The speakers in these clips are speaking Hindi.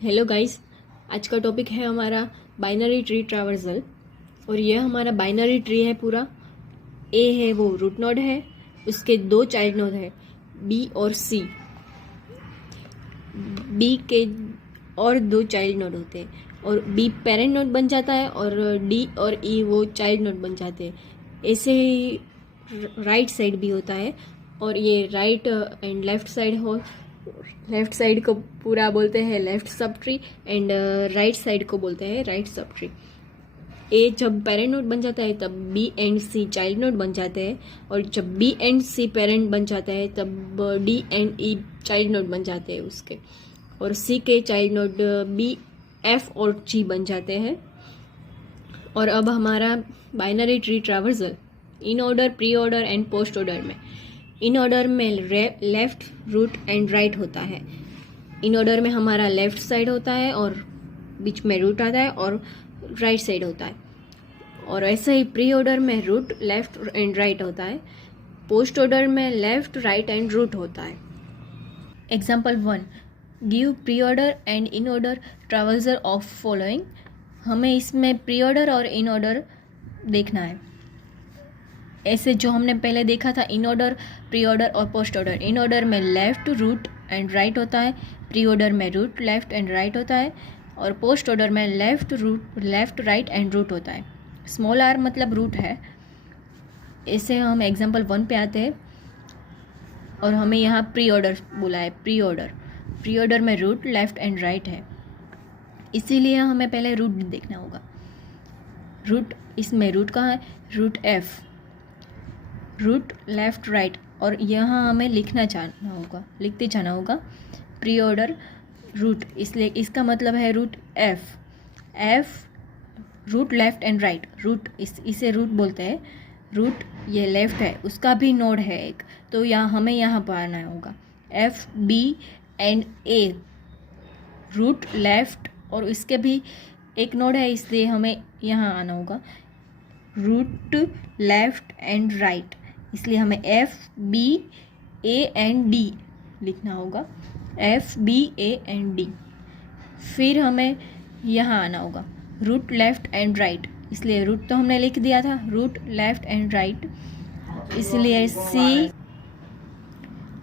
हेलो गाइस, आज का टॉपिक है हमारा बाइनरी ट्री ट्रैवर्सल। और यह हमारा बाइनरी ट्री है पूरा। ए है वो रूट नोड है, उसके दो चाइल्ड नोड है बी और सी। बी के और दो चाइल्ड नोड होते हैं और बी पेरेंट नोड बन जाता है और डी और ई वो चाइल्ड नोड बन जाते हैं। ऐसे ही राइट साइड भी होता है और ये राइट एंड लेफ्ट साइड हो। लेफ्ट साइड को पूरा बोलते हैं left sub tree and right side को बोलते हैं राइट सब ट्री। ए जब पेरेंट नोड बन जाता है तब B and C child node बन जाते हैं और जब बी एंड सी पेरेंट बन जाता है तब D and E child node बन जाते हैं उसके। और सी के चाइल्ड नोड बी एफ और जी बन जाते हैं। और अब हमारा binary tree traversal in order, pre order and post order में। इन ऑर्डर में लेफ्ट, रूट एंड राइट होता है। इन ऑर्डर में हमारा लेफ्ट साइड होता है और बीच में रूट आता है और राइट साइड होता है। और ऐसे ही प्री ऑर्डर में रूट, लेफ्ट एंड राइट होता है। पोस्ट ऑर्डर में लेफ्ट, राइट एंड रूट होता है। Example 1, give pre order and in order traversal of following. हमें इसमें प्री ऑर्डर और इन ऑर्डर देखना है। ऐसे जो हमने पहले देखा था इन ऑर्डर, प्री ऑर्डर और पोस्ट ऑर्डर। इन ऑर्डर में लेफ्ट, रूट एंड राइट होता है। प्री ऑर्डर में रूट, लेफ्ट एंड राइट होता है और पोस्ट ऑर्डर में left, root, left, right and root होता है। स्मॉल आर मतलब रूट है। ऐसे हम एग्जाम्पल 1 पे आते हैं और हमें यहाँ प्री ऑर्डर बोला है। प्री ऑर्डर में रूट, लेफ्ट एंड राइट है, इसीलिए हमें पहले रूट देखना होगा। रूट, इसमें रूट कहाँ है? Root F, root left right. और यहाँ हमें लिखते जाना होगा प्री ऑर्डर रूट, इसलिए इसका मतलब है root F root left and right. Root इसे रूट बोलते हैं। रूट ये लेफ्ट है, उसका भी नोड है एक, तो हमें यहाँ पर आना होगा F, B and A. Root left और इसके भी एक नोड है, इसलिए हमें यहाँ आना होगा रूट लेफ्ट एंड राइट, इसलिए हमें F, B, A and D लिखना होगा। F, B, A and D. फिर हमें यहाँ आना होगा रूट लेफ्ट एंड राइट, इसलिए रूट तो हमने लिख दिया था, रूट लेफ्ट एंड राइट, इसलिए सी।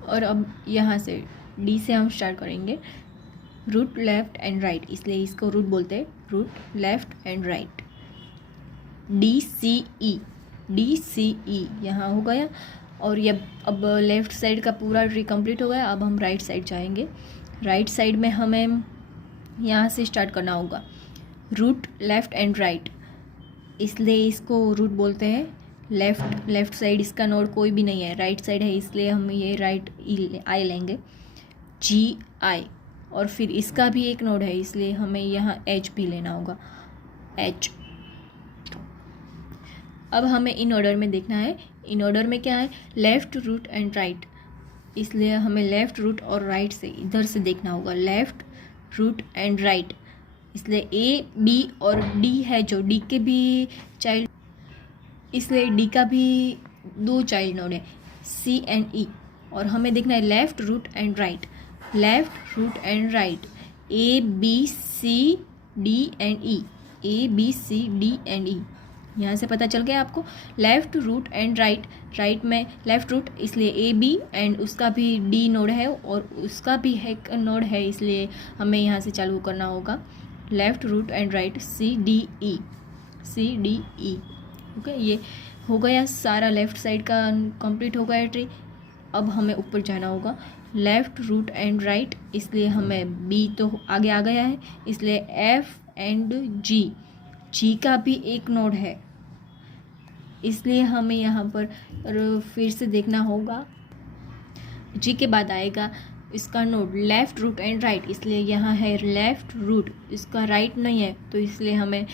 और अब यहाँ से डी से हम स्टार्ट करेंगे रूट लेफ्ट एंड राइट, इसलिए इसको रूट बोलते हैं, root left and right. D C E यहाँ हो गया। और ये अब लेफ्ट साइड का पूरा ट्री कंप्लीट हो गया। अब हम राइट साइड जाएंगे। राइट साइड में हमें यहाँ से स्टार्ट करना होगा रूट लेफ्ट एंड राइट, इसलिए इसको रूट बोलते हैं। लेफ्ट साइड इसका नोड कोई भी नहीं है, राइट साइड है, इसलिए हम ये राइट आई लेंगे, जी आई। और फिर इसका भी एक नोड है, इसलिए हमें यहाँ एच भी लेना होगा, एच। अब हमें इन ऑर्डर में देखना है। इन ऑर्डर में क्या है? लेफ्ट, रूट एंड राइट, इसलिए हमें लेफ्ट, रूट और राइट से इधर से देखना होगा लेफ्ट, रूट एंड राइट, इसलिए ए, बी और डी है जो डी के भी चाइल्ड, इसलिए डी का भी दो चाइल्ड नोड है सी एंड ई। और हमें देखना है left, root and right, left, root and right, A, B, C, D and E, A, B, C, D and E. यहाँ से पता चल गया आपको left, root and right. Right में लेफ्ट रूट, इसलिए ए, बी एंड उसका भी डी नोड है और उसका भी एक नोड है, इसलिए हमें यहाँ से चालू करना होगा left, root and right, C D E, C D E. Okay, ये हो गया सारा लेफ्ट साइड का कंप्लीट हो गया ट्री। अब हमें ऊपर जाना होगा लेफ्ट, रूट एंड राइट, इसलिए हमें बी तो आगे आ गया है, इसलिए एफ एंड जी। जी का भी एक नोड है, इसलिए हमें यहाँ पर फिर से देखना होगा। जी के बाद आएगा इसका node left, root and right, इसलिए यहाँ है लेफ्ट, रूट, इसका राइट नहीं है, तो इसलिए हमें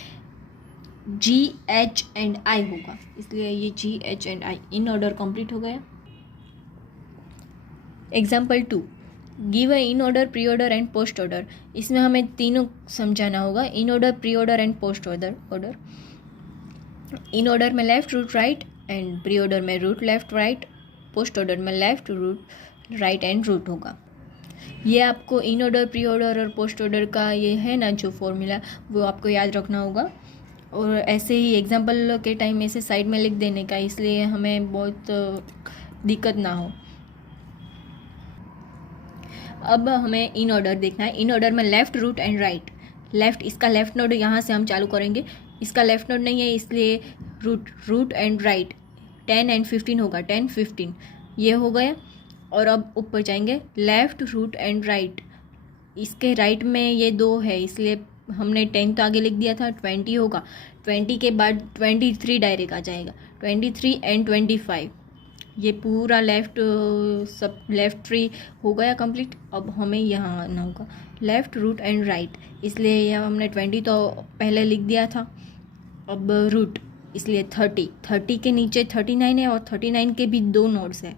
जी, एच एंड आई होगा, इसलिए ये G, H and I. In order complete हो गया। Example 2, give a in order, pre order and post order. इसमें हमें तीनों समझाना होगा, in order, pre order and post order. In order में left, root, right and pre order में root, left, right, post order में left, root, right and root होगा। ये आपको इन ऑर्डर, प्री ऑर्डर और पोस्ट ऑर्डर का ये है ना जो फॉर्मूला, वो आपको याद रखना होगा। और ऐसे ही एग्जाम्पल के टाइम ऐसे साइड में लिख देने का, इसलिए हमें बहुत दिक्कत ना हो। अब हमें इन ऑर्डर देखना है। इन ऑर्डर में left, root and right. Left, इसका लेफ़्ट नोड यहाँ से हम चालू करेंगे। इसका लेफ़्ट नोड नहीं है, इसलिए रूट एंड राइट 10 एंड 15 होगा। 10 15 ये हो गया। और अब ऊपर जाएंगे, लेफ़्ट, रूट एंड राइट। इसके राइट में ये 2 है, इसलिए हमने 10 तो आगे लिख दिया था, 20 होगा। 20 के बाद 23 डायरेक्ट आ जाएगा। 23 एंड 25 ये पूरा लेफ़्ट सब लेफ़्ट ट्री हो गया कंप्लीट। अब हमें यहाँ आना होगा, लेफ़्ट, रूट एंड राइट। इसलिए यहाँ हमने 20 तो पहले लिख दिया था। अब रूट, इसलिए 30 के नीचे 39 है और 39 के भी 2 नोड्स हैं,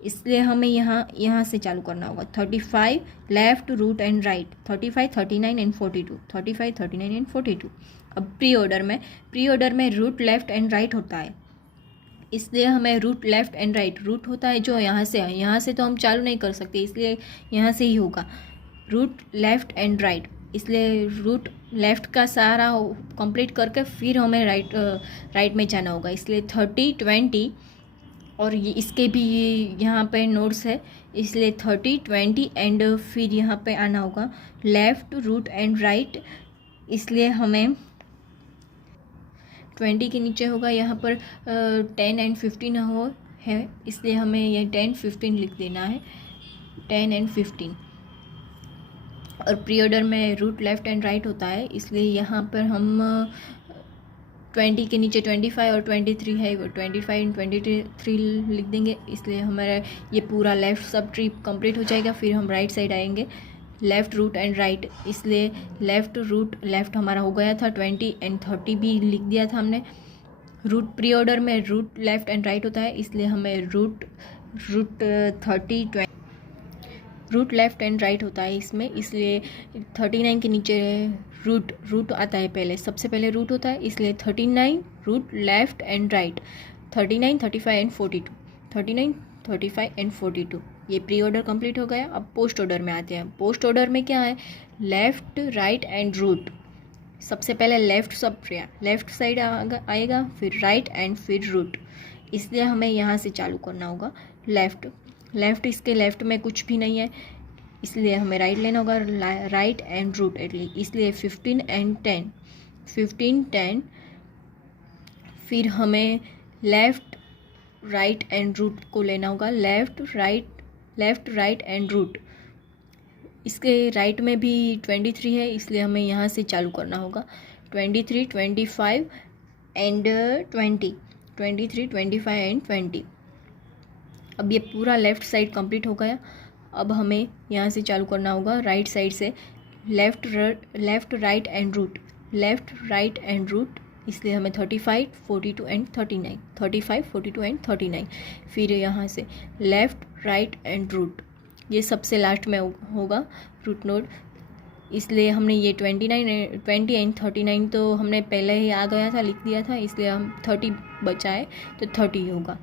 इसलिए हमें यहाँ से चालू करना होगा। 35 left, root and right. 35 39 and 42। 35 39 and 42। अब प्री ऑर्डर में रूट, लेफ़्ट एंड राइट होता है, इसलिए हमें root, left and right. Root होता है जो यहाँ से है, यहाँ से तो हम चालू नहीं कर सकते, इसलिए यहाँ से ही होगा रूट, लेफ़्ट एंड राइट। इसलिए रूट लेफ़्ट का सारा कंप्लीट करके फिर हमें राइट में जाना होगा। इसलिए 30 20 और ये इसके भी यहाँ पे नोड्स है, इसलिए 30 20 एंड फिर यहाँ पे आना होगा लेफ़्ट, रूट एंड राइट। इसलिए हमें 20 के नीचे होगा यहाँ पर 10 एंड 15 है, इसलिए हमें ये 10 15 लिख देना है। 10 एंड 15। और प्री ऑर्डर में रूट, लेफ़्ट एंड राइट होता है, इसलिए यहाँ पर हम 20 के नीचे 25 और 23 है, 25 एंड 23 लिख देंगे। इसलिए हमारा ये पूरा लेफ़्ट सब ट्री कंप्लीट हो जाएगा। फिर हम राइट साइड आएंगे, लेफ़्ट, रूट एंड राइट। इसलिए लेफ़्ट, रूट, लेफ़्ट हमारा हो गया था। 20 एंड 30 भी लिख दिया था हमने। रूट, प्री ऑर्डर में रूट, लेफ़्ट एंड राइट होता है, इसलिए हमें root 30 20 root, left and right होता है इसमें। इसलिए 39 के नीचे रूट आता है, पहले सबसे पहले रूट होता है, इसलिए 39 root, left and right. 39 35 and 42। 39 35 and 42 ये प्री ऑर्डर कंप्लीट हो गया। अब पोस्ट ऑर्डर में आते हैं। पोस्ट ऑर्डर में क्या है, लेफ़्ट, राइट एंड रूट। सबसे पहले लेफ़्ट सब लेफ़्ट साइड आएगा, फिर राइट एंड फिर रूट। इसलिए हमें यहाँ से चालू करना होगा। लेफ़्ट इसके लेफ़्ट में कुछ भी नहीं है, इसलिए हमें राइट लेना होगा, राइट एंड रूट एटलीस्ट। इसलिए 15 एंड 10। 15 10 फिर हमें लेफ़्ट, राइट एंड रूट को लेना होगा, लेफ़्ट राइट एंड रूट। इसके राइट में भी 23 है, इसलिए हमें यहाँ से चालू करना होगा। 23 25 एंड 20। 23 25 एंड 20। अब ये पूरा लेफ़्ट साइड कंप्लीट हो गया। अब हमें यहाँ से चालू करना होगा राइट साइड से, left right and root, left right and root. इसलिए हमें 35 42 एंड 39। 35 42 एंड 39। फिर यहाँ से लेफ़्ट, राइट एंड रूट, ये सबसे लास्ट में होगा रूट नोड। इसलिए हमने ये 20 एंड 39 तो हमने पहले ही आ गया था, लिख दिया था, इसलिए हम 30 बचा है तो 30 होगा।